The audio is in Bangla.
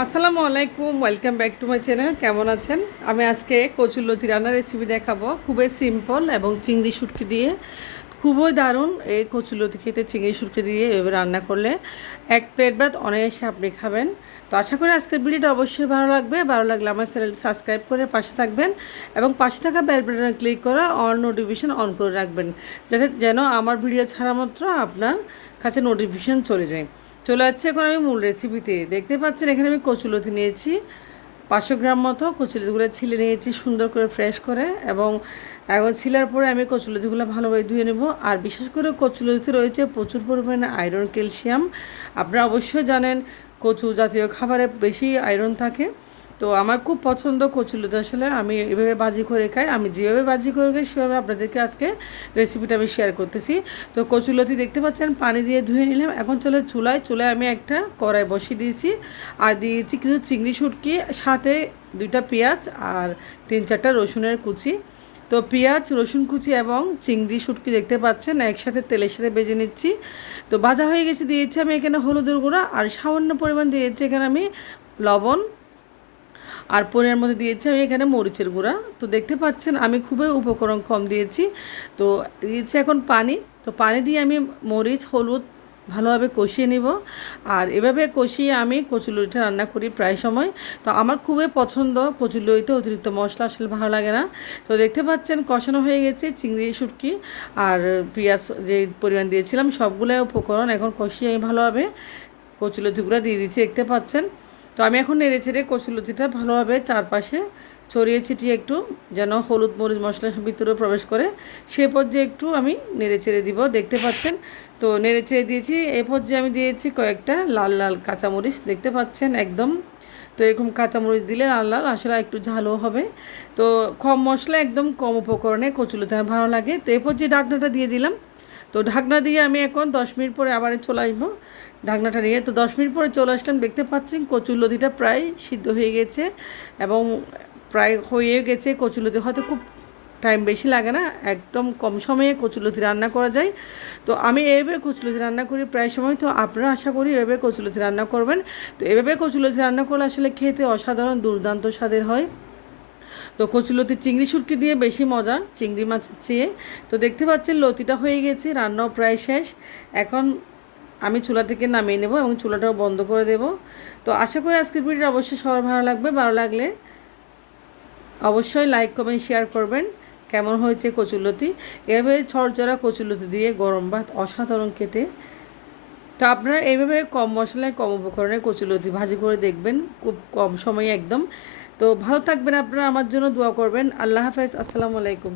আসসালামু আলাইকুম, welcome back to my channel. কেমন আছেন? আমি আজকে কচুরলতি রান্নার রেসিপি দেখাবো। খুবই সিম্পল এবং চিংড়ি শুটকি দিয়ে খুবই দারুণ। এই কচুরলতি খেতে চিংড়ি শুটকি দিয়ে এভাবে রান্না করলে এক প্লেট ভাত অনায়াসে আপনি খাবেন। তো আশা করি আজকের ভিডিওটা অবশ্যই ভালো লাগবে। ভালো লাগলে আমার চ্যানেল সাবস্ক্রাইব করে পাশে থাকবেন এবং পাশে থাকা বেল বাটনে ক্লিক করে অল নোটিফিকেশন অন করে রাখবেন, যাতে যেন আমার ভিডিও ছাড়া মাত্র আপনার কাছে নোটিফিকেশন চলে যায়। চলে যাচ্ছে এখন আমি মূল রেসিপিতে। দেখতে পাচ্ছেন এখানে আমি কচুলতি নিয়েছি 500 গ্রাম মতো। কচুলতিগুলো ছিলে নিয়েছি সুন্দর করে ফ্রেশ করে, এবং এখন ছিলার পরে আমি কচুলতিগুলো ভালোভাবে ধুয়ে নেব। আর বিশেষ করে কচুলতিতে রয়েছে প্রচুর পরিমাণে আয়রন, ক্যালসিয়াম। আপনারা অবশ্যই জানেন কচু জাতীয় খাবারে বেশি আয়রন থাকে। তো আমার খুব পছন্দ কচুলতি, আসলে আমি এভাবে ভাজি করে খাই। আমি যেভাবে ভাজি করে খাই সেভাবে আপনাদেরকে আজকে রেসিপিটা আমি শেয়ার করতেছি। তো কচুলতি দেখতে পাচ্ছেন পানি দিয়ে ধুয়ে নিলাম। এখন চলে চুলায় আমি একটা কড়াই বসিয়ে দিয়েছি আর দিয়েছি কিছু চিংড়ি শুটকি, সাথে 2টা পেঁয়াজ আর 3-4টা রসুনের কুচি। তো পেঁয়াজ, রসুন কুচি এবং চিংড়ি শুটকি দেখতে পাচ্ছেন একসাথে তেলের সাথে ভেজে নিচ্ছি। তো ভাজা হয়ে গেছে, দিয়েছি আমি এখানে হলুদের গুঁড়া আর সামান্য পরিমাণ দিয়েছি এখানে আমি লবণ, আর পনিরের মধ্যে দিয়েছি আমি এখানে মরিচের গুঁড়া। তো দেখতে পাচ্ছেন আমি খুবই উপকরণ কম দিয়েছি। তো দিয়েছি এখন পানি। তো পানি দিয়ে আমি মরিচ, হলুদ ভালোভাবে কষিয়ে নিব। আর এভাবে কষিয়ে আমি কচুলতিটা রান্না করি প্রায় সময়। তো আমার খুবই পছন্দ কচুলতিতে অতিরিক্ত মশলা আসলে ভালো লাগে না। তো দেখতে পাচ্ছেন কষানো হয়ে গেছে চিংড়ি শুটকি আর পেঁয়াজ যে পরিমাণ দিয়েছিলাম সবগুলো উপকরণ এখন কষিয়ে আমি ভালোভাবে কচুলতিগুলো দিয়ে দিচ্ছি, দেখতে পাচ্ছেন। তো আমি এখন নেড়ে চেড়ে কচুলতিটা ভালোভাবে চারপাশে ছড়িয়ে ছিটিয়ে একটু যেন হলুদ মরিচ মশলার ভিতরে প্রবেশ করে সে পর্যায়ে একটু আমি নেড়ে চেড়ে দিব, দেখতে পাচ্ছেন। তো নেড়ে চেড়ে দিয়েছি। এই পর্যায়ে আমি দিয়েছি কয়েকটা লাল লাল কাঁচামরিচ, দেখতে পাচ্ছেন একদম। তো এরকম কাঁচামরিচ দিলে লাল লাল আসলে একটু ঝালও হবে। তো কম মশলা একদম কম উপকরণে কচুলতি ভালো লাগে। তো এই পর্যায়ে ঢাকনাটা দিয়ে দিলাম। তো ঢাকনা দিয়ে আমি এখন 10 মিনিট পরে আবার চলে আসবো ঢাকনাটা নিয়ে। তো 10 মিনিট পরে চলে আসলাম, দেখতে পাচ্ছেন কচুরলতিটা প্রায় সিদ্ধ হয়ে গেছে এবং প্রায় হয়ে গেছে। কচুরলতি হয়তো খুব টাইম বেশি লাগে না, একদম কম সময়ে কচুরলতি রান্না করা যায়। তো আমি এভাবে কচুরলতি রান্না করি প্রায় সময়। তো আপনারা আশা করি এভাবে কচুরলতি রান্না করবেন। তো এভাবে কচুরলতি রান্না করলে আসলে খেতে অসাধারণ দুর্দান্ত স্বাদের হয়। তো কচুলতি চিংড়ি শুটকি দিয়ে বেশি মজা চিংড়ি মাছের চেয়ে। তো দেখতে পাচ্ছেন লতিটা হয়ে গেছে, রান্নাও প্রায় শেষ। এখন আমি চুলা থেকে নামিয়ে নেব এবং চুলাটাও বন্ধ করে দেব। তো আশা করি আজকের ভিডিওটা অবশ্যই সবার ভালো লাগবে। ভালো লাগলে অবশ্যই লাইক, কমেন্ট, শেয়ার করবেন। কেমন হয়েছে কচুলতি? এভাবে ছড়চড়া কচুলতি দিয়ে গরম ভাত অসাধারণ খেতে। তো আপনারা এইভাবে কম মশলায় কম উপকরণে কচুলতি ভাজি করে দেখবেন, খুব কম সময়ে একদম। তো ভালো থাকবেন আপনারা, আমার জন্য দোয়া করবেন। আল্লাহ হাফেজ, আসসালামু আলাইকুম।